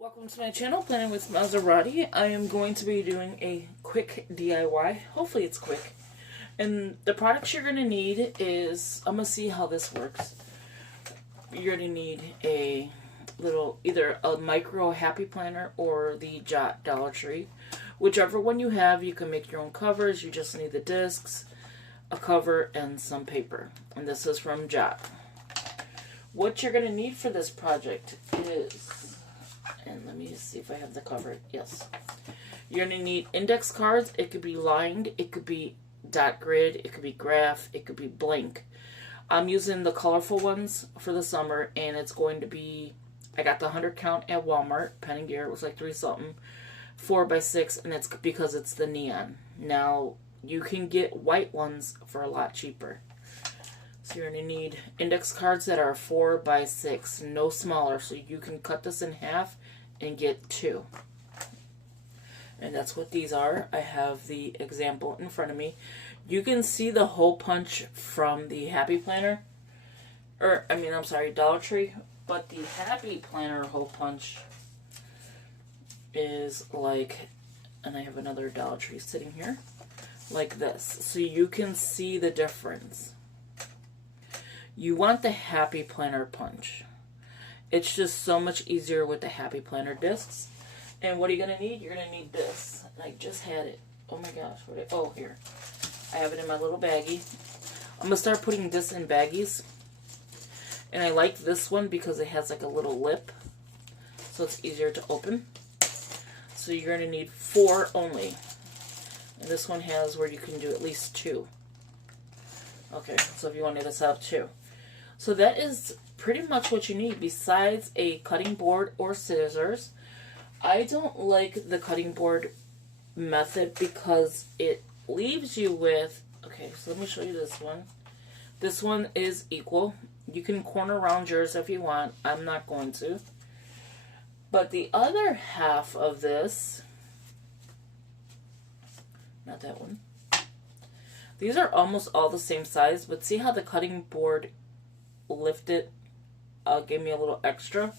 Welcome to my channel, Planning with Maserati. I am going to be doing a quick DIY. Hopefully it's quick. And the products you're going to need is, I'm going to see how this works. You're going to need a little, either a micro happy planner or the Jot Dollar Tree. Whichever one you have, you can make your own covers. You just need the discs, a cover, and some paper. And this is from Jot. What you're going to need for this project is... and let me see if I have the cover. Yes. You're going to need index cards. It could be lined. It could be dot grid. It could be graph. It could be blank. I'm using the colorful ones for the summer, and it's going to be, I got the 100 count at Walmart, Penn and Gear. It was like $3 something, 4x6, and it's because it's the neon. Now, you can get white ones for a lot cheaper. So you're going to need index cards that are 4x6, no smaller, so you can cut this in half and get 2. And that's what these are. I have the example in front of me. You can see the hole punch from the Happy Planner, Dollar Tree, but the Happy Planner hole punch is like, and I have another Dollar Tree sitting here, like this. So you can see the difference. You want the Happy Planner punch. It's just so much easier with the Happy Planner discs. And what are you going to need? You're going to need this. And I just had it. Oh my gosh. Here. I have it in my little baggie. I'm going to start putting this in baggies. And I like this one because it has like a little lip. So it's easier to open. So you're going to need 4 only. And this one has where you can do at least 2. Okay, so if you wanted this out 2. So that is pretty much what you need besides a cutting board or scissors. I don't like the cutting board method because it leaves you with, okay, so let me show you this one. This one is equal. You can corner around yours if you want. I'm not going to. But the other half of this, not that one. These are almost all the same size, but see how the cutting board lifted, gave me a little extra?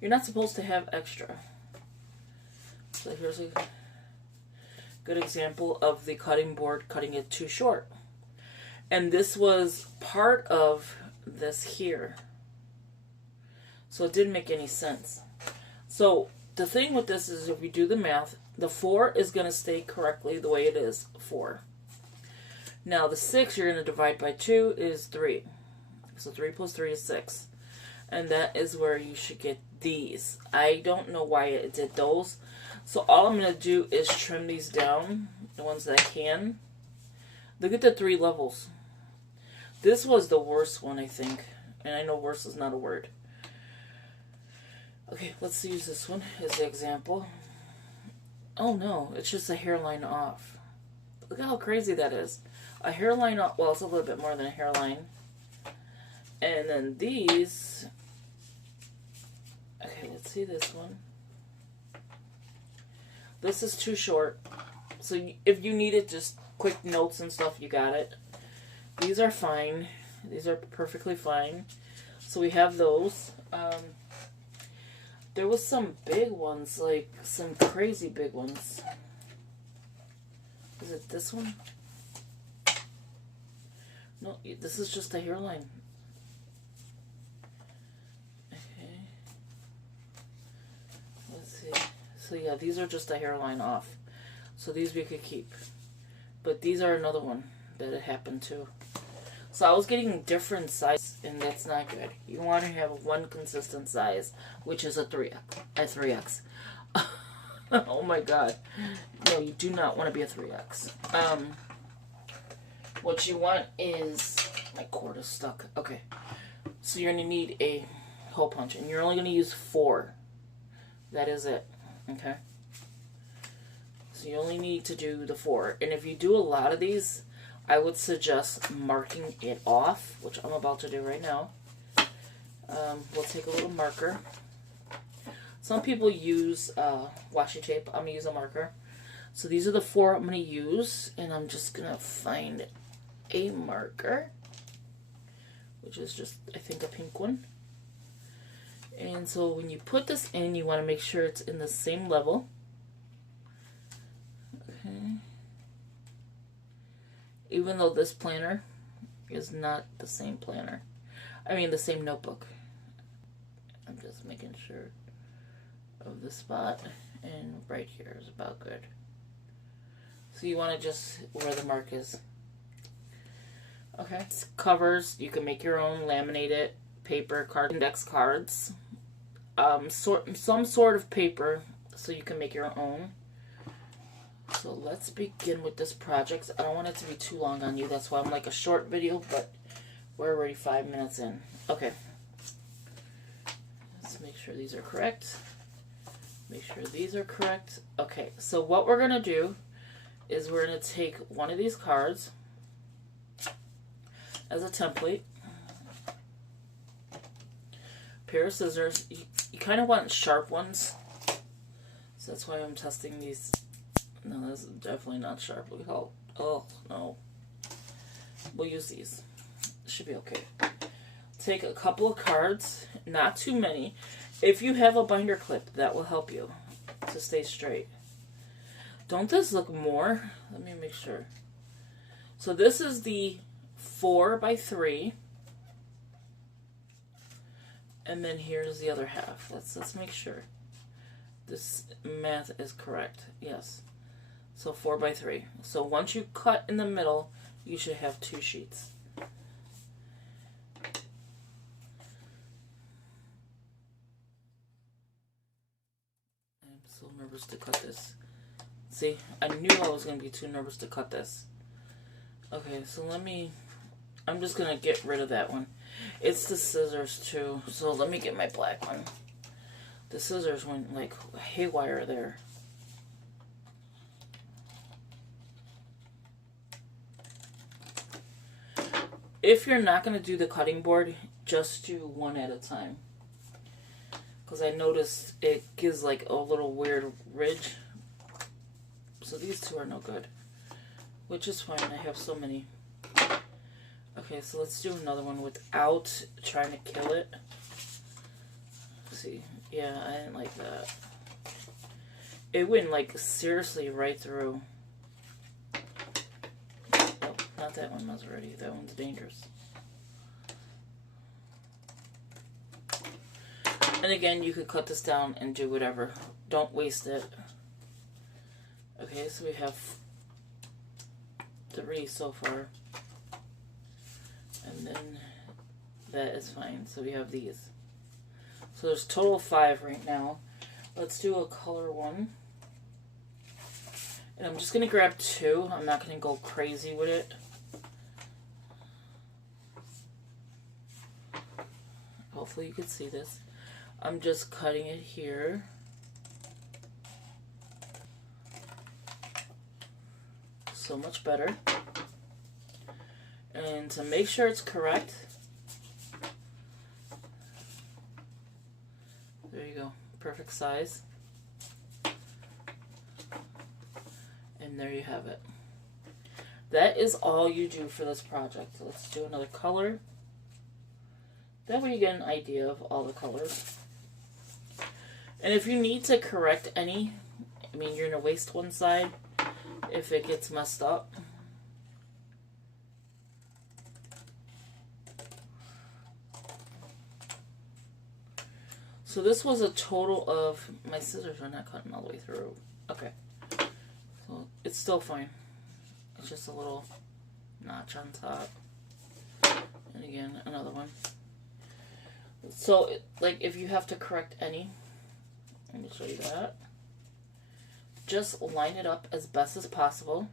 You're not supposed to have extra. So here's a good example of the cutting board cutting it too short. And this was part of this here. So it didn't make any sense. So the thing with this is if you do the math, the 4 is going to stay correctly the way it is, 4. Now the 6 you're going to divide by 2 is 3. So 3 plus 3 is 6. And that is where you should get these. I don't know why it did those. So all I'm going to do is trim these down, the ones that I can. Look at the 3 levels. This was the worst one, I think. And I know worse is not a word. Okay, let's use this one as the example. Oh no, it's just a hairline off. Look at how crazy that is. A hairline off, well, it's a little bit more than a hairline. And then these, okay, let's see this one. This is too short. So if you needed just quick notes and stuff, you got it. These are fine. These are perfectly fine. So we have those. There was some big ones, like some crazy big ones. Is it this one? No, this is just a hairline. Okay. Let's see. So yeah, these are just a hairline off. So these we could keep. But these are another one that it happened to. So I was getting different sizes, and that's not good. You want to have one consistent size, which is a 3X. Oh my god. No, you do not want to be a 3X. What you want is, my cord is stuck. Okay. So you're going to need a hole punch, and you're only going to use 4. That is it. Okay. So you only need to do the 4. And if you do a lot of these, I would suggest marking it off, which I'm about to do right now. We'll take a little marker. Some people use washi tape. I'm going to use a marker. So these are the 4 I'm going to use, and I'm just going to find a marker, which is just, I think, a pink one. And so when you put this in, you want to make sure it's in the same level. Okay. Even though this planner is not the same planner. I mean the same notebook. I'm just making sure of the spot, and right here is about good. So you want to just where the mark is. Okay. It's covers, you can make your own laminated paper card, index cards. Some sort of paper so you can make your own. So let's begin with this project. I don't want it to be too long on you. That's why I'm like a short video, but we're already 5 minutes in. Okay. Let's make sure these are correct. Make sure these are correct. Okay, so what we're going to do is we're going to take one of these cards as a template. Pair of scissors. You kind of want sharp ones. So that's why I'm testing these. No, this is definitely not sharp. Look how, oh, no. We'll use these. Should be okay. Take a couple of cards, not too many. If you have a binder clip, that will help you to stay straight. Don't this look more? Let me make sure. So this is the 4x3. And then here's the other half. Let's make sure this math is correct. Yes. So 4x3. So once you cut in the middle, you should have 2 sheets. I'm so nervous to cut this. See, I knew I was going to be too nervous to cut this. Okay, so I'm just going to get rid of that one. It's the scissors too, so let me get my black one. The scissors went like haywire there. If you're not going to do the cutting board, just do one at a time. Because I noticed it gives like a little weird ridge. So these two are no good. Which is fine, I have so many. Okay, so let's do another one without trying to kill it. Let's see, yeah, I didn't like that. It went like seriously right through. Oh, not that one, Maserati. That one's dangerous. And again, you could cut this down and do whatever. Don't waste it. Okay, so we have 3 so far. And then that is fine. So we have these. So there's total 5 right now. Let's do a color one. And I'm just going to grab 2. I'm not going to go crazy with it. Hopefully you can see this. I'm just cutting it here. So much better. And to make sure it's correct, there you go, perfect size. And there you have it. That is all you do for this project. Let's do another color. That way you get an idea of all the colors. And if you need to correct any, I mean, you're going to waste one side if it gets messed up. So this was a total of, my scissors are not cutting all the way through. Okay. So it's still fine. It's just a little notch on top. And again, another one. So, like, if you have to correct any, let me show you that. Just line it up as best as possible.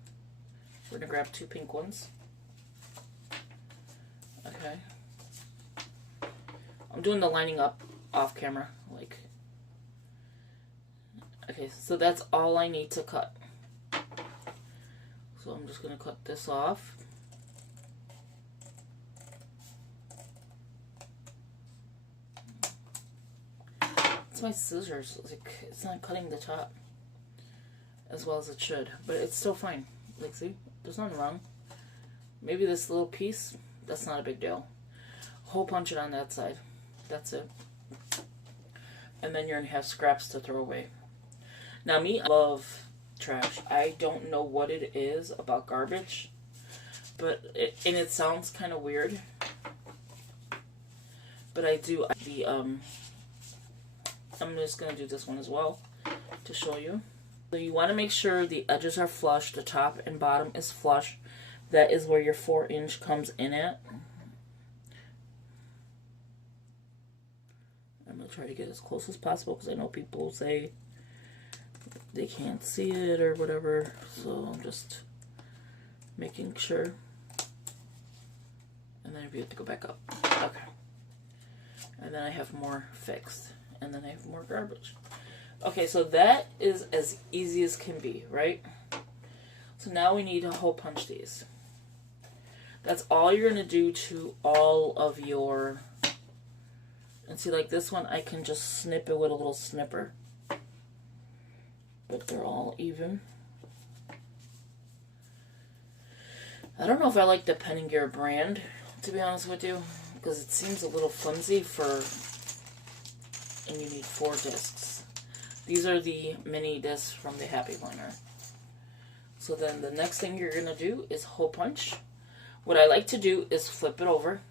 We're going to grab 2 pink ones. Okay. I'm doing the lining up off camera, like. Okay, so that's all I need to cut. So I'm just going to cut this off. It's my scissors, like, it's not cutting the top as well as it should, but it's still fine. Like, see, there's nothing wrong. Maybe this little piece, that's not a big deal. Hole punch it on that side. That's it. and then you're going to have scraps to throw away. Now me, I love trash. I don't know what it is about garbage, but it sounds kind of weird, but I do. I'm just going to do this one as well to show you. So you want to make sure the edges are flush, the top and bottom is flush. That is where your 4-inch comes in at. I'm going to try to get as close as possible because I know people say they can't see it or whatever. So I'm just making sure. And then you have to go back up. Okay. And then I have more fixed. And then I have more garbage. Okay, so that is as easy as can be, right? So now we need to hole punch these. That's all you're going to do to all of your... And see, like this one, I can just snip it with a little snipper. But they're all even. I don't know if I like the Pen & Gear brand, to be honest with you. Because it seems a little flimsy for... And you need 4 discs. These are the mini discs from the Happy Planner. So then the next thing you're going to do is hole punch. What I like to do is flip it over.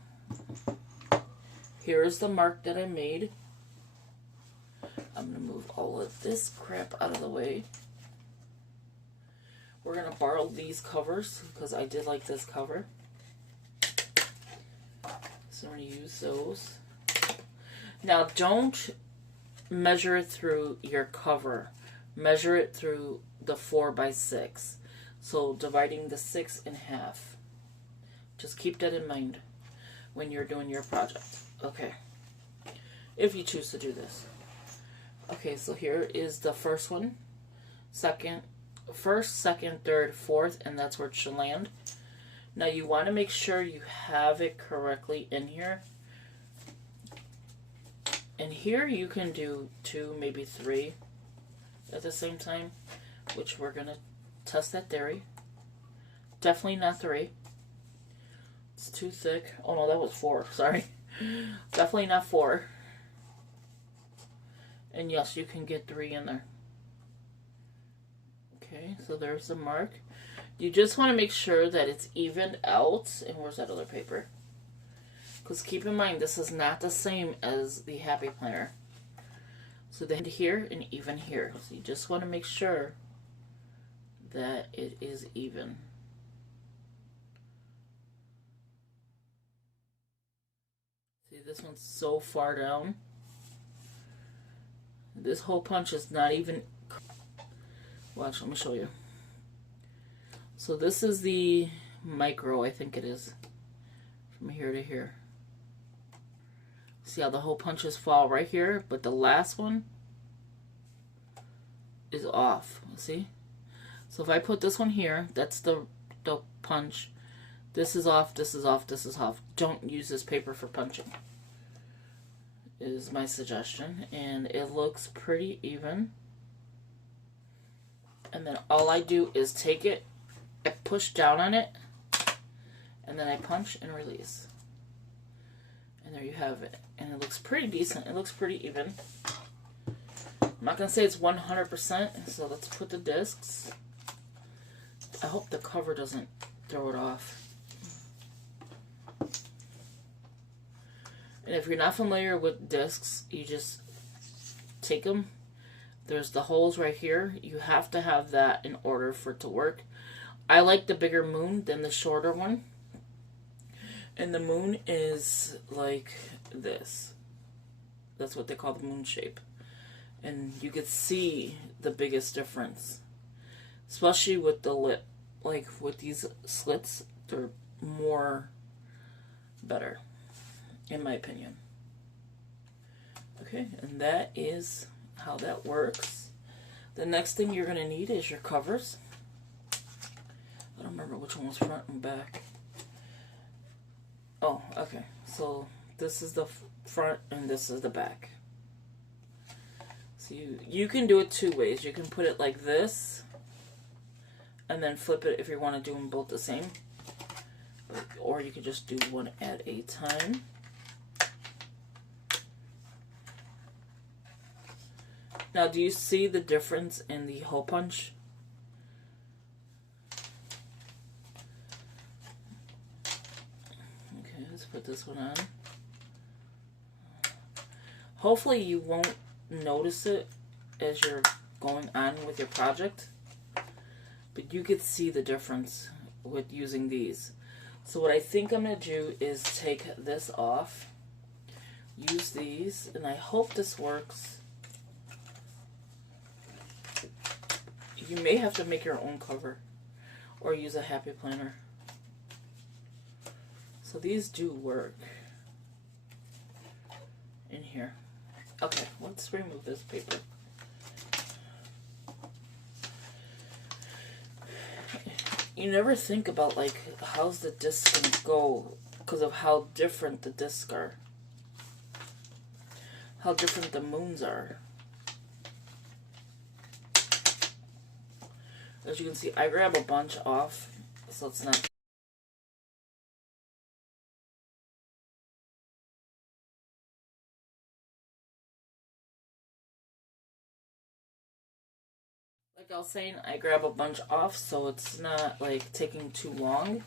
Here is the mark that I made. I'm going to move all of this crap out of the way. We're going to borrow these covers because I did like this cover. So I'm going to use those. Now don't measure it through your cover. Measure it through the 4x6. So dividing the 6 in half. Just keep that in mind when you're doing your project. Okay. If you choose to do this. Okay, so here is the first one. First, second, third, fourth, and that's where it should land. Now you want to make sure you have it correctly in here. And here you can do 2, maybe 3 at the same time, which we're going to test that theory. Definitely not 3. It's too thick. Oh no, that was 4, sorry. Definitely not 4. And yes, you can get 3 in there. Okay, so there's the mark. You just want to make sure that it's evened out. And where's that other paper? Because keep in mind, this is not the same as the Happy Planner. So then here and even here. So you just want to make sure that it is even. See, this one's so far down. This hole punch is not even... Watch, let me show you. So this is the micro, I think it is. From here to here. See how the hole punches fall right here, but the last one is off. See? So if I put this one here, that's the punch. This is off, this is off, this is off. Don't use this paper for punching. Is my suggestion. And it looks pretty even. And then all I do is take it, I push down on it, and then I punch and release. And there you have it. And it looks pretty decent. It looks pretty even. I'm not going to say it's 100%, so let's put the discs. I hope the cover doesn't throw it off. And if you're not familiar with discs, you just take them. There's the holes right here. You have to have that in order for it to work. I like the bigger moon than the shorter one. And the moon is like this. That's what they call the moon shape. And you could see the biggest difference. Especially with the lip. Like with these slits, they're more better. In my opinion. Okay, and that is how that works. The next thing you're going to need is your covers. I don't remember which one was front and back. Oh, okay. So this is the front and this is the back. So you can do it 2 ways. You can put it like this and then flip it if you want to do them both the same. Or you could just do one at a time. Now, do you see the difference in the hole punch? Okay, let's put this one on. Hopefully you won't notice it as you're going on with your project, but you could see the difference with using these. So what I think I'm going to do is take this off, use these, and I hope this works. You may have to make your own cover or use a happy planner. So these do work in here. Okay, let's remove this paper. You never think about, like, how's the disc gonna go because of how different the discs are. How different the moons are. As you can see, I grab a bunch off, so it's not... Like I was saying, I grab a bunch off so it's not like taking too long.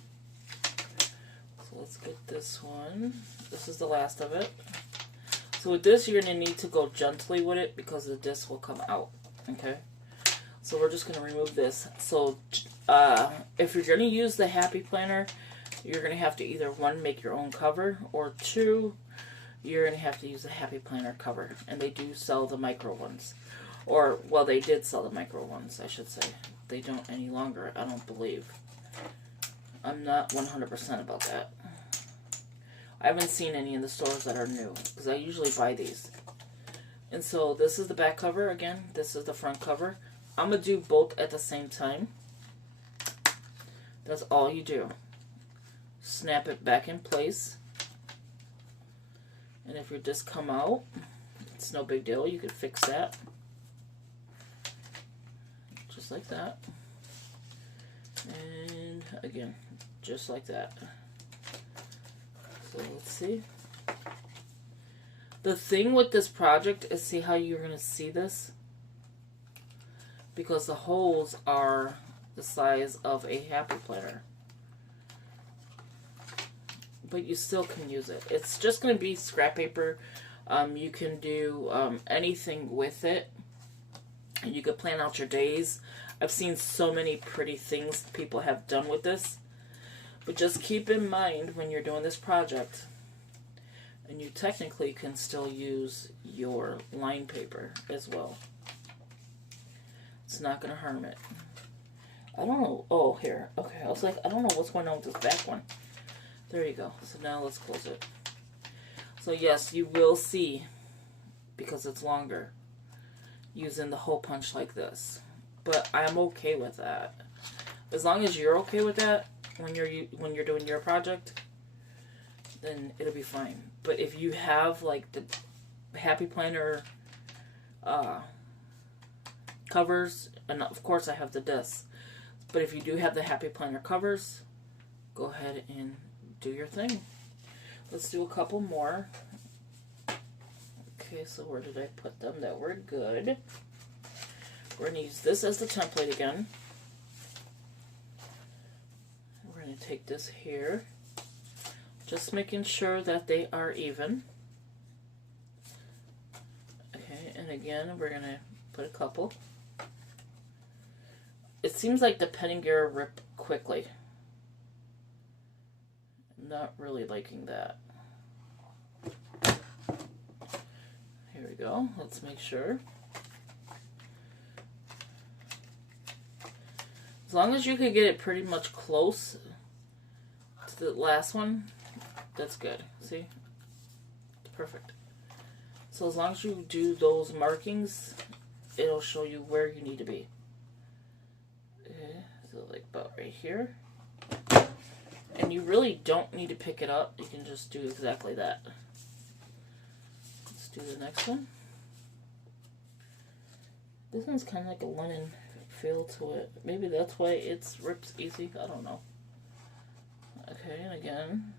So let's get this one. This is the last of it. So with this, you're going to need to go gently with it because the disc will come out. Okay? So we're just going to remove this. So if you're going to use the Happy Planner, you're going to have to either, one, make your own cover, or two, you're going to have to use the Happy Planner cover. And they do sell the micro ones. Or, well, they did sell the micro ones, I should say. They don't any longer, I don't believe. I'm not 100% about that. I haven't seen any in the stores that are new, because I usually buy these. And so, this is the back cover again. This is the front cover. I'm going to do both at the same time. That's all you do. Snap it back in place. And if your disc come out, it's no big deal. You could fix that. Just like that. And again, just like that. So let's see. The thing with this project is, see how you're going to see this? Because the holes are the size of a Happy Planner. But you still can use it. It's just going to be scrap paper. You can do anything with it. And you could plan out your days. I've seen so many pretty things people have done with this. But just keep in mind when you're doing this project, and you technically can still use your line paper as well. It's not going to harm it. I don't know. Oh, here. Okay, I was like, I don't know what's going on with this back one. There you go. So now let's close it. So yes, you will see, because it's longer, using the hole punch like this. But I'm okay with that. As long as you're okay with that when you're doing your project, then it'll be fine. But if you have like the Happy Planner covers, and of course I have the discs, but if you do have the Happy Planner covers, go ahead and do your thing. Let's do a couple more. Okay, so where did I put them that were good? We're going to use this as the template again. We're going to take this here. Just making sure that they are even. Okay, and again, we're going to put a couple. It seems like the petting gear rip quickly. I'm not really liking that. Here we go. Let's make sure. As long as you could get it pretty much close to the last one, that's good. See? It's perfect. So as long as you do those markings, it'll show you where you need to be. Okay, so like about right here. And you really don't need to pick it up. You can just do exactly that. Let's do the next one. This one's kind of like a linen feel to it. Maybe that's why it's rips easy. I don't know. Okay, and again,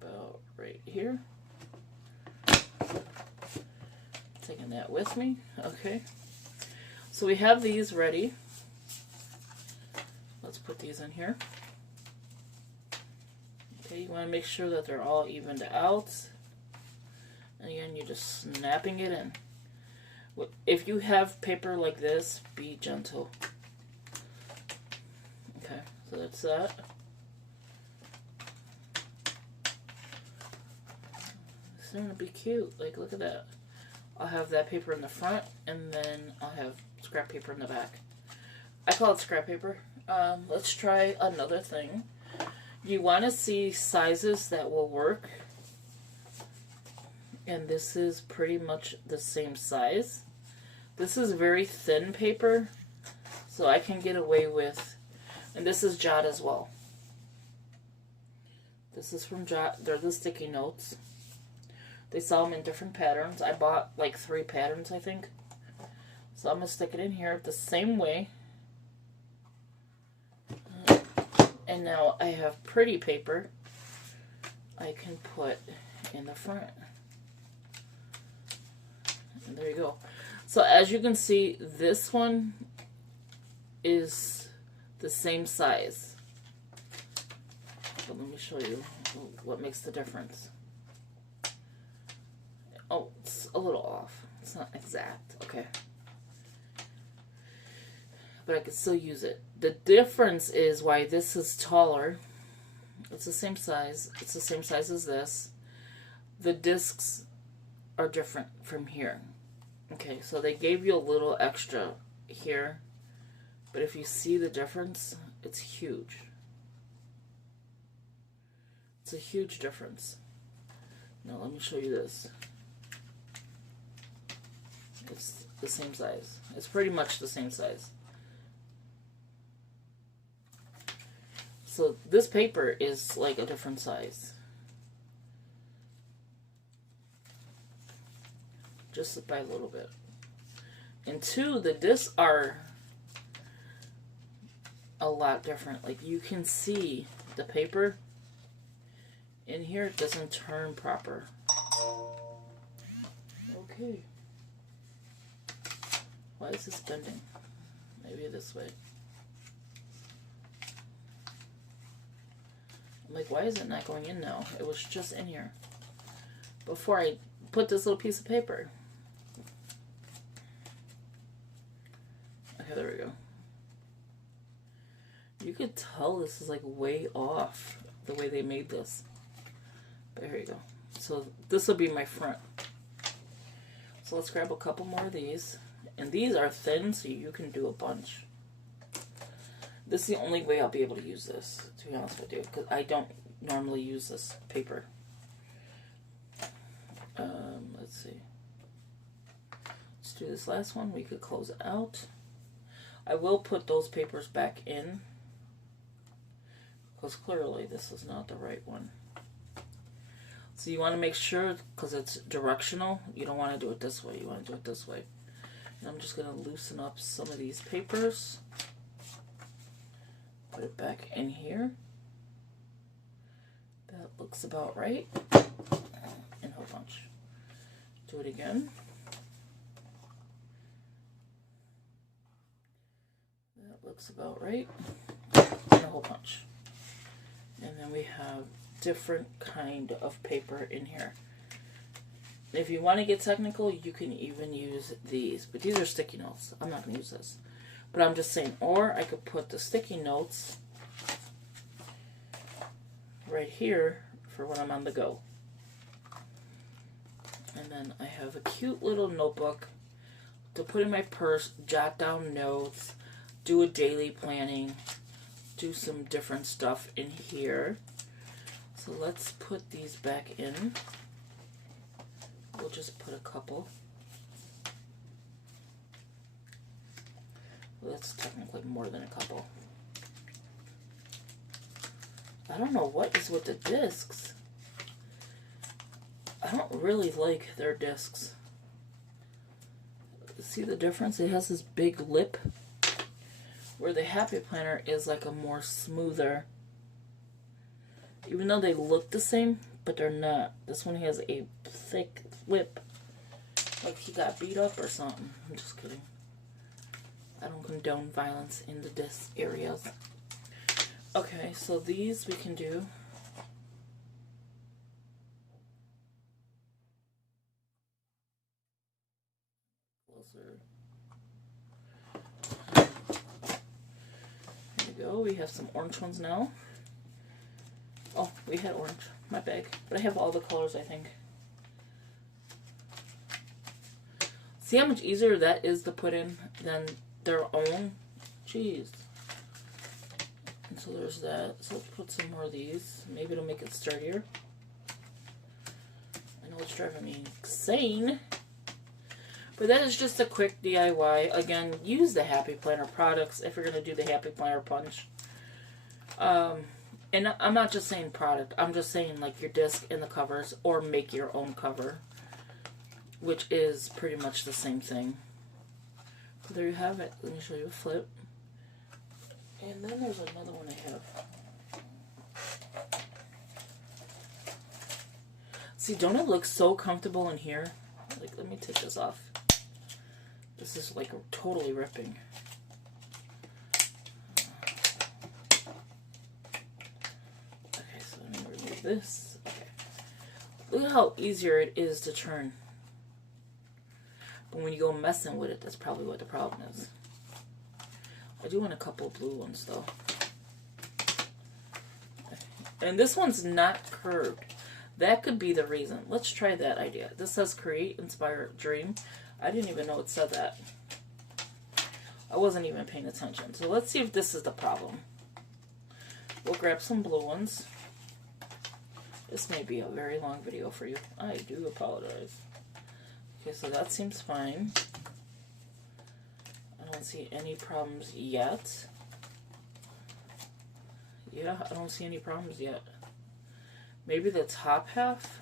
about right here. taking that with me. Okay. So we have these ready. Let's put these in here. Okay, you want to make sure that they're all evened out. And again, you're just snapping it in. If you have paper like this, be gentle. Okay, so that's that. It's gonna be cute. Like, look at that. I'll have that paper in the front, and then I'll have scrap paper in the back. I call it scrap paper. Let's try another thing. You want to see sizes that will work. And this is pretty much the same size. This is very thin paper, so I can get away with, and this is Jot as well. This is from Jot. They're the sticky notes. They sell them in different patterns. I bought like 3 patterns, I think. So I'm going to stick it in here the same way. And now I have pretty paper I can put in the front. And there you go. So as you can see, this one is the same size. But let me show you what makes the difference. Oh, it's a little off. It's not exact. Okay. But I can still use it. The difference is why this is taller. It's the same size. It's the same size as this. The discs are different from here. Okay, so they gave you a little extra here. But if you see the difference, it's huge. It's a huge difference. Now let me show you this. It's the same size. It's pretty much the same size. So this paper is like a different size. Just by a little bit. And 2, the discs are a lot different. Like, you can see the paper in here, it doesn't turn proper. Okay. Why is this bending? Maybe this way. I'm like, why is it not going in now? It was just in here before I put this little piece of paper. Okay, there we go. You could tell this is like way off the way they made this. But here you go. So this will be my front. So let's grab a couple more of these. And these are thin, so you can do a bunch. This is the only way I'll be able to use this, to be honest with you, because I don't normally use this paper. Let's see. Let's do this last one. We could close it out. I will put those papers back in, because clearly this is not the right one. So you want to make sure, because it's directional, you don't want to do it this way. You want to do it this way. And I'm just going to loosen up some of these papers. Put it back in here. That looks about right. And a whole bunch. Do it again. That looks about right. And a whole bunch. And then we have different kind of paper in here. If you want to get technical, you can even use these. But these are sticky notes. I'm not going to use this. But I'm just saying, or I could put the sticky notes right here for when I'm on the go. And then I have a cute little notebook to put in my purse, jot down notes, do a daily planning, do some different stuff in here. So let's put these back in. We'll just put a couple. Well, that's technically more than a couple. I don't know what is with the discs. I don't really like their discs. See the difference? It has this big lip, where the Happy Planner is like a more smoother. Even though they look the same, but they're not. This one has a thick lip. Like he got beat up or something. I'm just kidding. I don't condone violence in the disc areas. Okay, so these we can do. Closer. There we go. We have some orange ones now. Oh, we had orange. My bag. But I have all the colors, I think. See how much easier that is to put in than their own? Jeez. And so there's that. So let's put some more of these. Maybe it'll make it sturdier. I know it's driving me insane. But that is just a quick DIY. Again, use the Happy Planner products if you're going to do the Happy Planner punch. And I'm not just saying product. I'm just saying like your disc and the covers, or make your own cover, which is pretty much the same thing. So there you have it. Let me show you a flip. And then there's another one I have. See, don't it look so comfortable in here? Like, let me take this off. This is like totally ripping. Okay, so let me remove this. Okay. Look at how easier it is to turn. But when you go messing with it, that's probably what the problem is. I do want a couple of blue ones though. And this one's not curved. That could be the reason. Let's try that idea. This says create, inspire, dream. I didn't even know it said that. I wasn't even paying attention. So let's see if this is the problem. We'll grab some blue ones. This may be a very long video for you. I do apologize. Okay, so that seems fine. I don't see any problems yet. Yeah, I don't see any problems yet. Maybe the top half?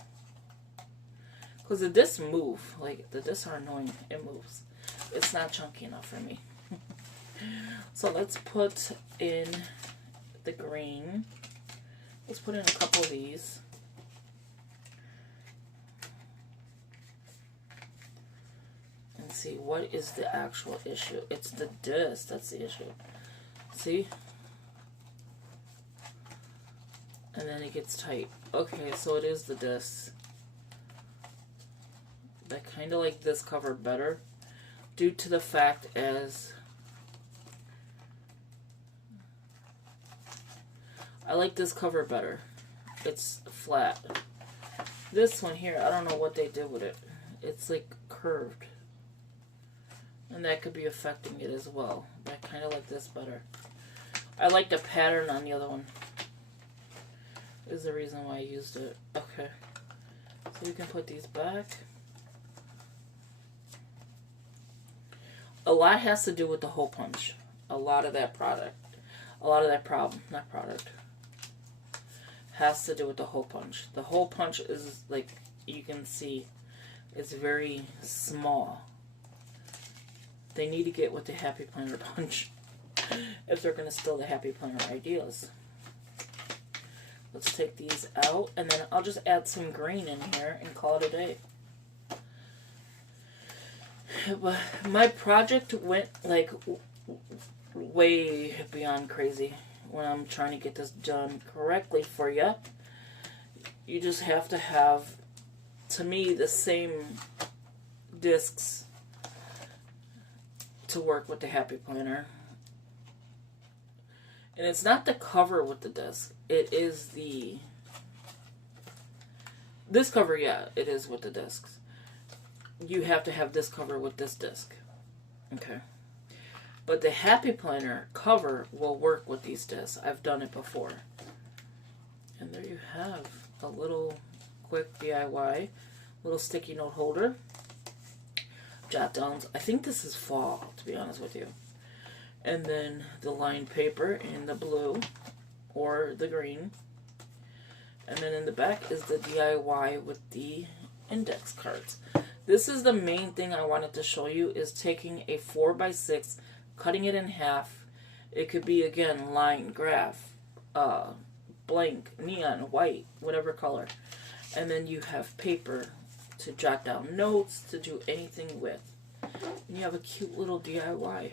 Because the discs move. Like, the discs are annoying. It moves. It's not chunky enough for me. So let's put in the green. Let's put in a couple of these. And see, what is the actual issue? It's the disc. That's the issue. See? And then it gets tight. Okay, so it is the disc. I kind of like this cover better due to the fact as I like this cover better. It's flat. This one here, I don't know what they did with it. It's like curved. And that could be affecting it as well. But I kind of like this better. I like the pattern on the other one. Is the reason why I used it. Okay. So we can put these back. A lot has to do with the hole punch. A lot of that product. A lot of that problem. Not product. Has to do with the hole punch. The hole punch is, like, you can see, it's very small. They need to get with the Happy Planner punch if they're going to steal the Happy Planner ideas. Let's take these out, and then I'll just add some green in here and call it a day. But my project went, like, way beyond crazy when I'm trying to get this done correctly for you. You just have to have, to me, the same discs to work with the Happy Planner. And it's not the cover with the disc. It is the... This cover, yeah, it is with the discs. You have to have this cover with this disc. Okay. But the Happy Planner cover will work with these discs. I've done it before. And there you have a little quick DIY. Little sticky note holder. Jot downs. I think this is fall, to be honest with you. And then the lined paper in the blue or the green. And then in the back is the DIY with the index cards. This is the main thing I wanted to show you, is taking a 4x6, cutting it in half. It could be, again, line, graph, blank, neon, white, whatever color. And then you have paper to jot down notes, to do anything with. And you have a cute little DIY.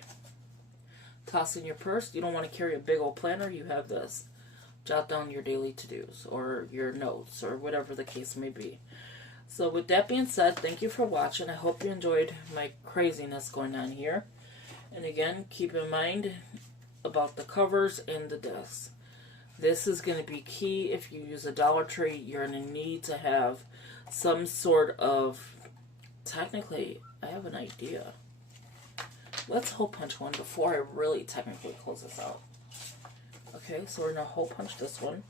Toss in your purse. You don't want to carry a big old planner. You have this. Jot down your daily to-dos or your notes or whatever the case may be. So with that being said, thank you for watching. I hope you enjoyed my craziness going on here. And again, keep in mind about the covers and the discs. This is going to be key. If you use a Dollar Tree, you're going to need to have some sort of... Technically, I have an idea. Let's hole punch one before I really technically close this out. Okay, so we're going to hole punch this one.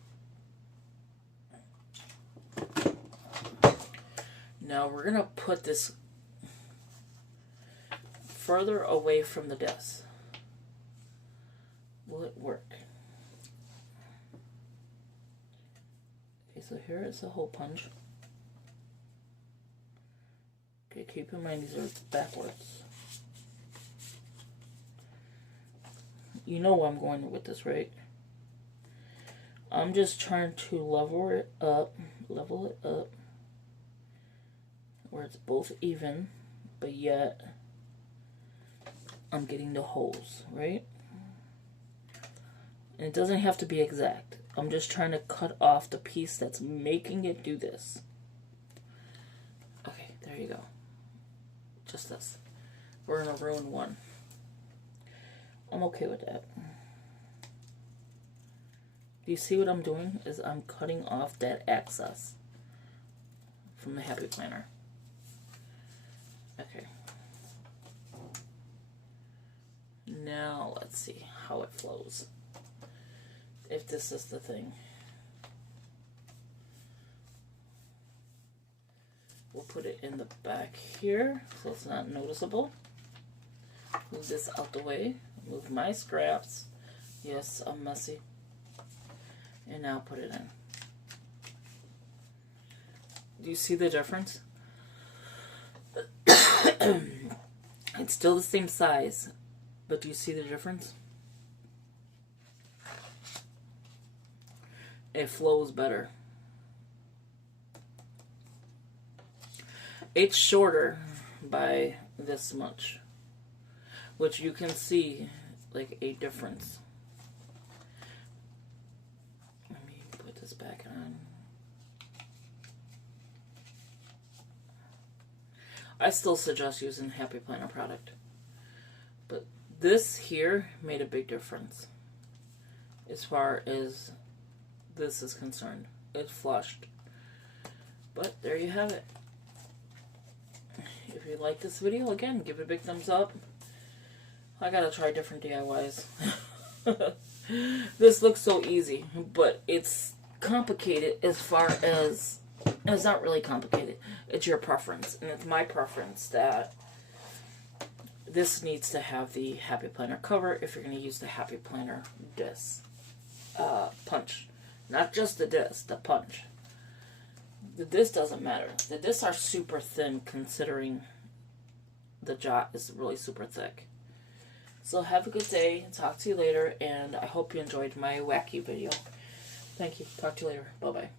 Now we're going to put this further away from the disc. Will it work? Okay, so here is the hole punch. Okay, keep in mind these are backwards. You know where I'm going with this, right? I'm just trying to level it up, where it's both even, but yet I'm getting the holes, right? And it doesn't have to be exact. I'm just trying to cut off the piece that's making it do this. Okay, there you go. Just this. We're gonna ruin one. I'm okay with that. Do you see what I'm doing? Is I'm cutting off that excess from the Happy Planner. Okay. Now let's see how it flows. If this is the thing. We'll put it in the back here so it's not noticeable. Move this out the way. Move my scraps. Yes, I'm messy. And now put it in. Do you see the difference? It's still the same size, but do you see the difference? It flows better. It's shorter by this much, which you can see like a difference. Let me put this back on. I still suggest using Happy Planner product, but this here made a big difference as far as this is concerned. It flushed. But there you have it. If you like this video, again, give it a big thumbs up. I gotta try different DIYs. This looks so easy, but it's complicated as far as... And it's not really complicated. It's your preference. And it's my preference that this needs to have the Happy Planner cover if you're going to use the Happy Planner disc. Punch. Not just the disc, the punch. The disc doesn't matter. The discs are super thin considering the jot is really super thick. So have a good day. Talk to you later. And I hope you enjoyed my wacky video. Thank you. Talk to you later. Bye-bye.